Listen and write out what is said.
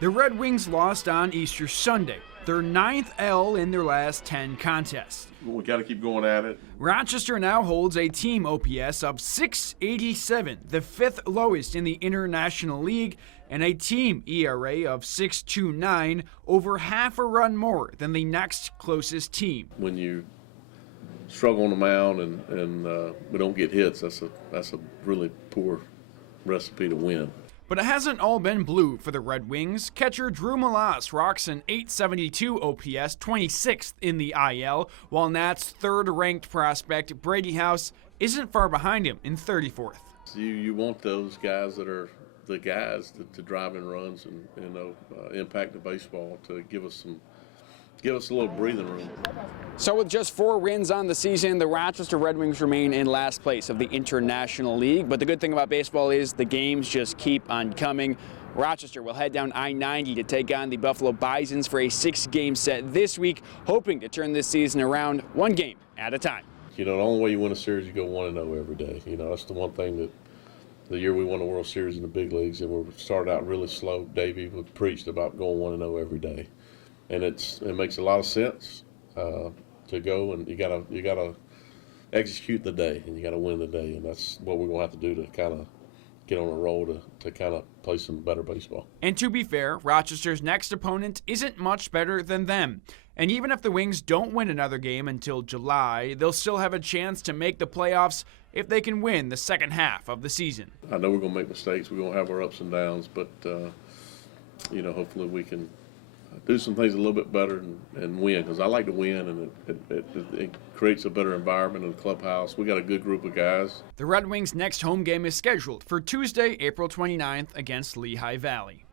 The Red Wings lost on Easter Sunday, their 9th L in their last 10 contests. We got to keep going at it. Rochester now holds a team OPS of .687, the 5th lowest in the International League, and a team ERA of .629, over half a run more than the next closest team. When you struggle on the mound and we don't get hits, that's a really poor recipe to win. But it hasn't all been blue for the Red Wings. Catcher Drew Malas rocks an .872 OPS, 26th in the IL, while Nats' third-ranked prospect Brady House isn't far behind him in 34th. You want those guys that are the guys to drive in runs and impact the baseball, to give us a little breathing room. So with just 4 wins on the season, the Rochester Red Wings remain in last place of the International League. But the good thing about baseball is the games just keep on coming. Rochester will head down I-90 to take on the Buffalo Bisons for a 6-game set this week, hoping to turn this season around 1 game at a time. The only way you win a series, you go 1-0 every day. That's the one thing that the year we won the World Series in the big leagues, and we started out really slow. Davey would preached about going 1-0 every day. And it makes a lot of sense to go, and you gotta execute the day, and you gotta win the day, and that's what we're gonna have to do to kind of get on a roll to kind of play some better baseball. And to be fair, Rochester's next opponent isn't much better than them. And even if the Wings don't win another game until July, they'll still have a chance to make the playoffs if they can win the second half of the season. I know we're gonna make mistakes. We're gonna have our ups and downs, but hopefully we can do some things a little bit better and win, because I like to win, and it creates a better environment in the clubhouse. We got a good group of guys. The Red Wings' next home game is scheduled for Tuesday, April 29th against Lehigh Valley.